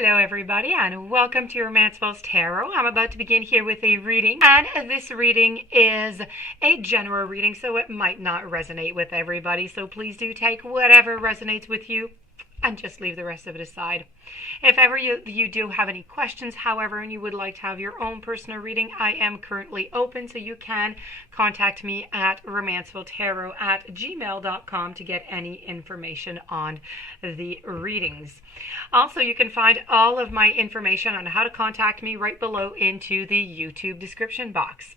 Hello everybody and welcome to Romancefull's Tarot. I'm about to begin here with a reading, and this reading is a general reading, so it might not resonate with everybody, so please do take whatever resonates with you and just leave the rest of it aside. If ever you do have any questions, however, and you would like to have your own personal reading, I am currently open, so you can contact me at romancefulltarot@gmail.com to get any information on the readings. Also, you can find all of my information on how to contact me right below into the YouTube description box.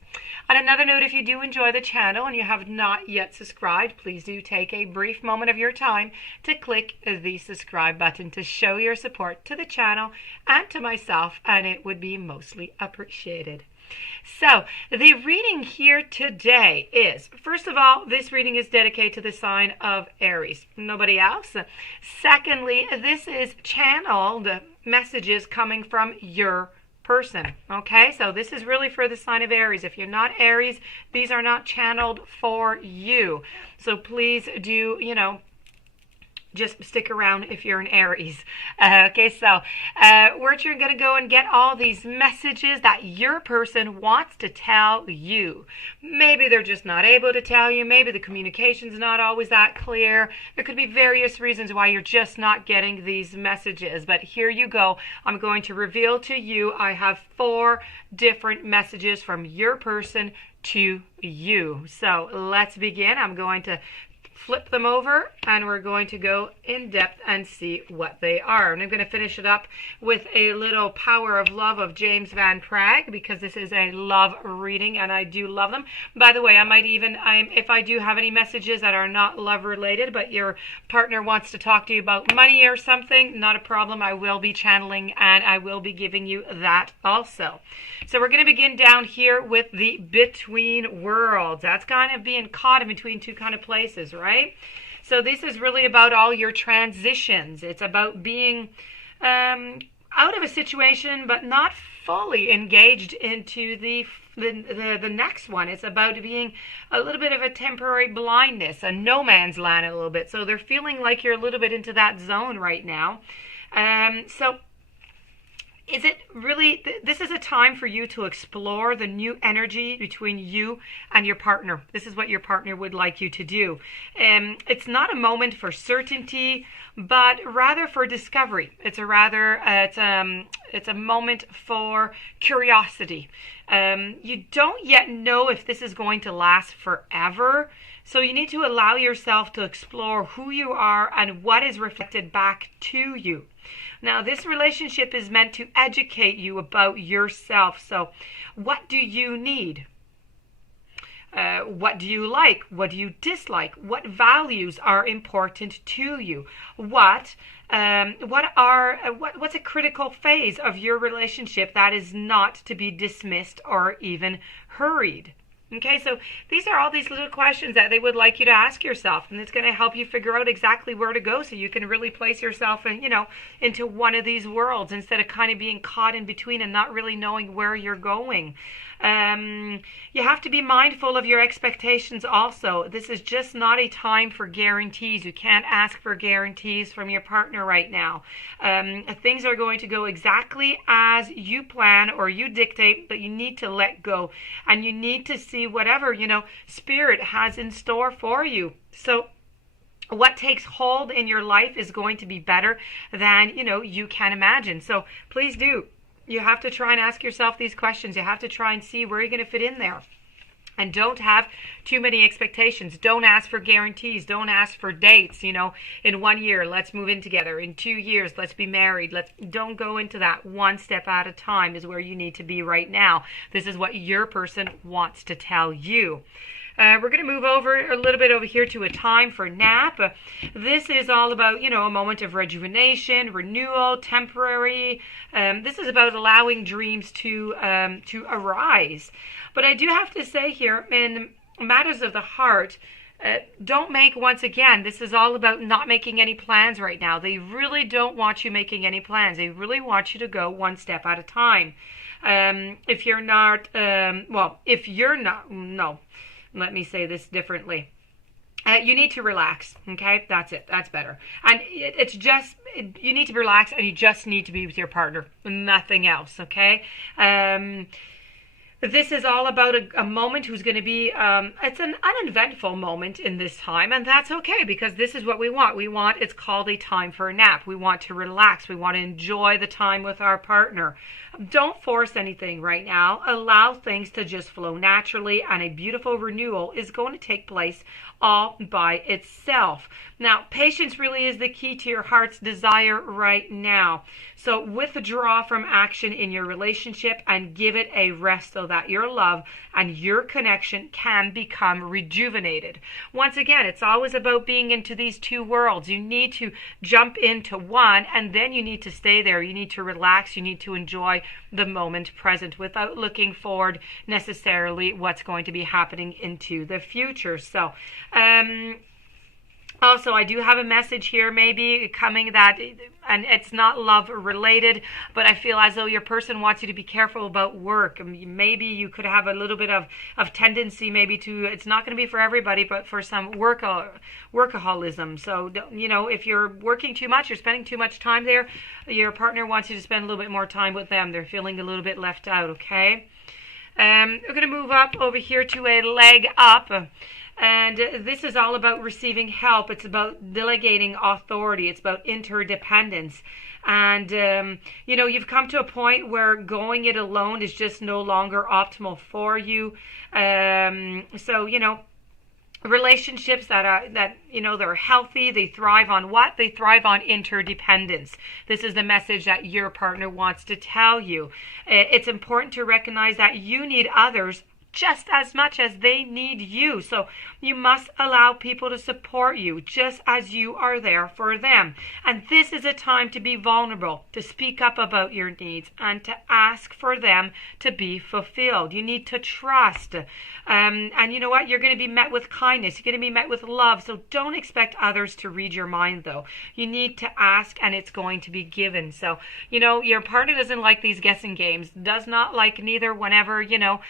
On another note, if you do enjoy the channel and you have not yet subscribed, please do take a brief moment of your time to click the subscribe button to show your support to the channel and to myself, and it would be mostly appreciated. So, the reading here today is, first of all, this reading is dedicated to the sign of Aries, nobody else. Secondly, this is channeled messages coming from your person. Okay, so this is really for the sign of Aries. If you're not Aries, these are not channeled for you. So please do, just stick around if you're an Aries. Okay, so we're going to go and get all these messages that your person wants to tell you. Maybe they're just not able to tell you. Maybe the communication's not always that clear. There could be various reasons why you're just not getting these messages. But here you go. I'm going to reveal to you. I have 4 different messages from your person to you. So let's begin. I'm going to flip them over and we're going to go in depth and see what they are. And I'm going to finish it up with a little Power of Love of James Van Praagh, because this is a love reading and I do love them. By the way, if I do have any messages that are not love related, but your partner wants to talk to you about money or something, not a problem. I will be channeling and I will be giving you that also. So we're going to begin down here with the between worlds. That's kind of being caught in between two kind of places, right? So this is really about all your transitions. It's about being out of a situation but not fully engaged into the next one. It's about being a little bit of a temporary blindness, a no man's land a little bit. So they're feeling like you're a little bit into that zone right now. So is it really, this is a time for you to explore the new energy between you and your partner. This is what your partner would like you to do. It's not a moment for certainty, but rather for discovery. It's a moment for curiosity. You don't yet know if this is going to last forever. So you need to allow yourself to explore who you are and what is reflected back to you. Now, this relationship is meant to educate you about yourself. So what do you need? What do you like? What do you dislike? What values are important to you? What's a critical phase of your relationship that is not to be dismissed or even hurried? Okay, so these are all these little questions that they would like you to ask yourself, and it's going to help you figure out exactly where to go so you can really place yourself in, into one of these worlds instead of kind of being caught in between and not really knowing where you're going. You have to be mindful of your expectations also. This is just not a time for guarantees. You can't ask for guarantees from your partner right now. Things are going to go exactly as you plan or you dictate, but you need to let go and you need to see whatever, Spirit has in store for you. So what takes hold in your life is going to be better than, you can imagine. So please do. You have to try and ask yourself these questions. You have to try and see where you're going to fit in there. And don't have too many expectations. Don't ask for guarantees. Don't ask for dates, in 1 year, let's move in together. In 2 years, let's be married. Don't go into that. One step at a time is where you need to be right now. This is what your person wants to tell you. We're going to move over a little bit over here to a time for nap. This is all about, a moment of rejuvenation, renewal, temporary. This is about allowing dreams to arise. But I do have to say here, in matters of the heart, don't make, once again, this is all about not making any plans right now. They really don't want you making any plans. They really want you to go one step at a time. If you're not, no. Let me say this differently. You need to relax, okay? That's it. That's better. And it's just, you need to relax, and you just need to be with your partner. Nothing else, okay? This is all about a moment who's going to be, it's an uneventful moment in this time, and that's okay, because this is what we want. It's called a time for a nap. We want to relax. We want to enjoy the time with our partner. Don't force anything right now. Allow things to just flow naturally, and a beautiful renewal is going to take place all by itself. Now, patience really is the key to your heart's desire right now. So withdraw from action in your relationship and give it a rest so that your love and your connection can become rejuvenated. Once again, it's always about being into these two worlds. You need to jump into one, and then you need to stay there. You need to relax. You need to enjoy the moment present without looking forward necessarily what's going to be happening into the future. So, also, I do have a message here maybe coming that, and it's not love related, but I feel as though your person wants you to be careful about work. Maybe you could have a little bit of tendency maybe to, it's not going to be for everybody, but for some workaholism. So, you know, if you're working too much, you're spending too much time there, your partner wants you to spend a little bit more time with them. They're feeling a little bit left out, okay? We're going to move up over here to a leg up. And this is all about receiving help. It's about delegating authority. It's about interdependence. And, you know, you've come to a point where going it alone is just no longer optimal for you. So, you know, relationships that you know, they're healthy, they thrive on what? They thrive on interdependence. This is the message that your partner wants to tell you. It's important to recognize that you need others just as much as they need you. So you must allow people to support you just as you are there for them. And this is a time to be vulnerable, to speak up about your needs, and to ask for them to be fulfilled. You need to trust. And you know what? You're going to be met with kindness. You're going to be met with love. So don't expect others to read your mind, though. You need to ask, and it's going to be given. So, you know, your partner doesn't like these guessing games, does not like neither whenever, you know,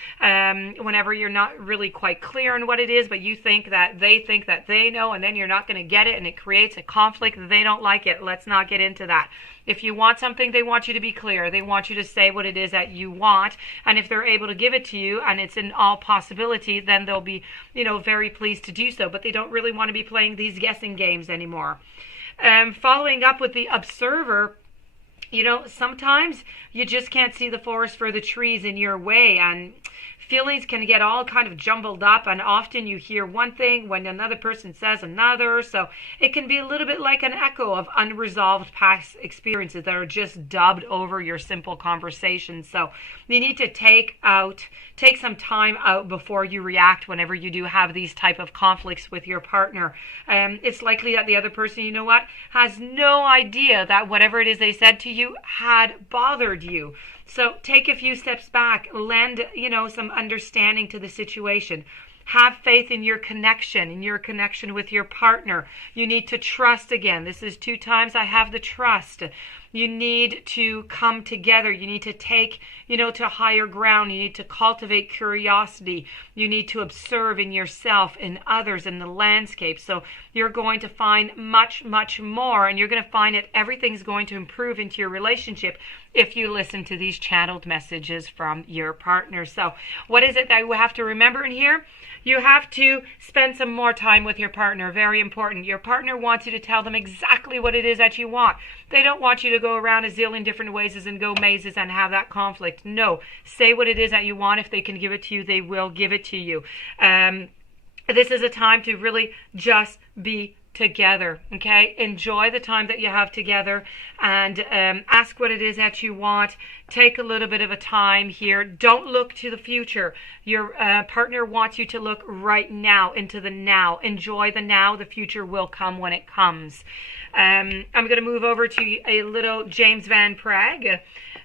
whenever you're not really quite clear on what it is, but you think that they know, and then you're not going to get it, and it creates a conflict. They don't like it. Let's not get into that. If you want something, they want you to be clear. They want you to say what it is that you want, and if they're able to give it to you, and it's in all possibility, then they'll be, you know, very pleased to do so. But they don't really want to be playing these guessing games anymore. Following up with the observer, you know, sometimes you just can't see the forest for the trees in your way, and feelings can get all kind of jumbled up, and often you hear one thing when another person says another. So it can be a little bit like an echo of unresolved past experiences that are just dubbed over your simple conversations. So you need to take some time out before you react whenever you do have these type of conflicts with your partner. It's likely that the other person, you know what, has no idea that whatever it is they said to you had bothered you. So take a few steps back, lend, you know, some understanding to the situation. Have faith in your connection with your partner. You need to trust again. This is 2 times I have the trust. You need to come together. You need to take, you know, to higher ground. You need to cultivate curiosity. You need to observe in yourself, in others, in the landscape. So you're going to find much, much more, and you're going to find that everything's going to improve into your relationship if you listen to these channeled messages from your partner. So what is it that we have to remember in here? You have to spend some more time with your partner. Very important. Your partner wants you to tell them exactly what it is that you want. They don't want you to go around a zillion different ways and go mazes and have that conflict. No. Say what it is that you want. If they can give it to you, they will give it to you. This is a time to really just be together, okay? Enjoy the time that you have together, and ask what it is that you want. Take a little bit of a time here. Don't look to the future. Your partner wants you to look right now, into the now. Enjoy the now. The future will come when it comes. I'm going to move over to a little James Van Praagh,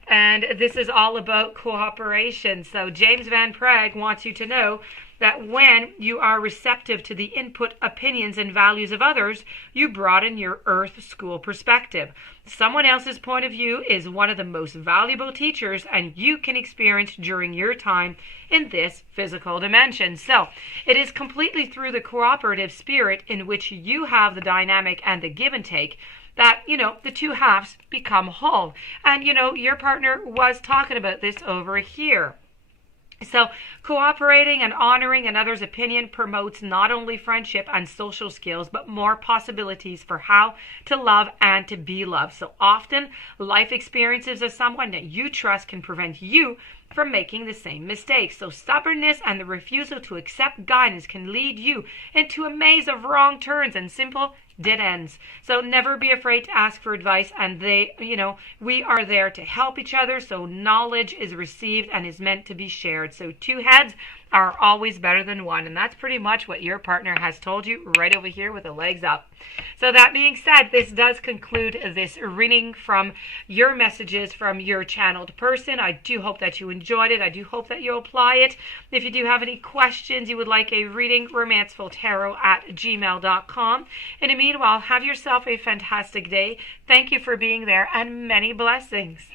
and this is all about cooperation. So James Van Praagh wants you to know that when you are receptive to the input, opinions, and values of others, you broaden your Earth school perspective. Someone else's point of view is one of the most valuable teachers, and you can experience during your time in this physical dimension. So it is completely through the cooperative spirit in which you have the dynamic and the give and take that, the two halves become whole. And, your partner was talking about this over here. So cooperating and honoring another's opinion promotes not only friendship and social skills, but more possibilities for how to love and to be loved. So often, life experiences of someone that you trust can prevent you from making the same mistakes. So stubbornness and the refusal to accept guidance can lead you into a maze of wrong turns and simple dead ends. So never be afraid to ask for advice, and we are there to help each other, so knowledge is received and is meant to be shared. So two heads are always better than one, and that's pretty much what your partner has told you right over here with the legs up. So that being said, this does conclude this reading from your messages from your channeled person. I do hope that you enjoyed it. I do hope that you'll apply it. If you do have any questions, you would like a reading, romancefulltarot@gmail.com. In the meanwhile, have yourself a fantastic day. Thank you for being there, and many blessings.